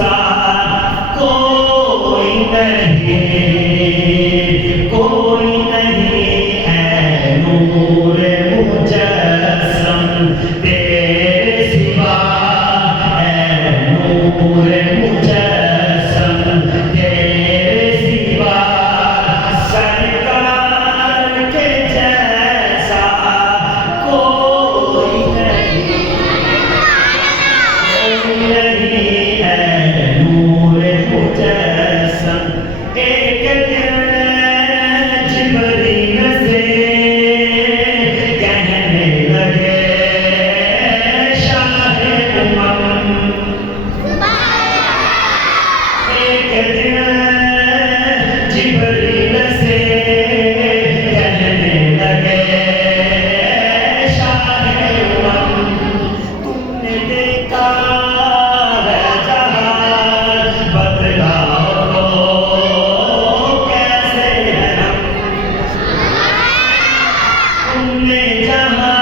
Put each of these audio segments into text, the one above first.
सा कोई नहीं है नूर मुजस्सम तेरे सिवा है नूर मुजस्सम तेरे सिवा सरकार के जैसा कोई नहीं है नूर मुजस्सम। एक दिन जिब्रील से कहने लगे शाहे उम्मम, एक दिन जिब्रील से कहने लगे शाहे उम्मम, तुमने देखा है जहां बदलाव कैसे है हम, तुमने जहां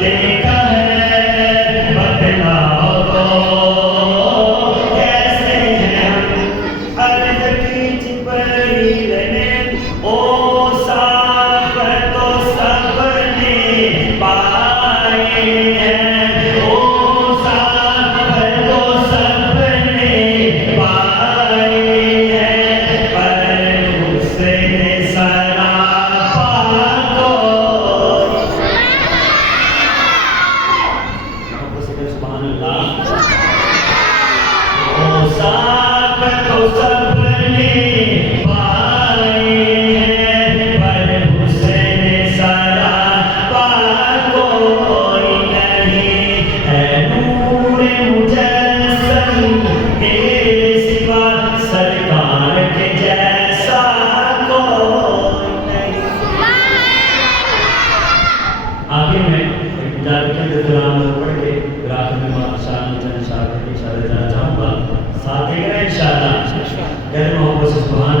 देखा है बदलाव कैसे है हम। अर्ज़ की जिब्रील ने ओ साफ तो सबने पाए हैं, ओ साफ तो सबने पाए हैं, पर हुस्न सरापा को सुभान अल्लाह। ओ साफ तो सबने पाए हैं, पर हुस्न सरापा कोई नहीं है नूर मुजस्सम तेरे सिवा सरकार के जैसा कोई नहीं। आगे मैं जाकर के दलाल पढ़ के रात में माशाअल्लाह चंद शाह के इशारे जाना चाहूँगा, साथ देगा इंशाअल्लाह। कहते मोहब्बत से सुभान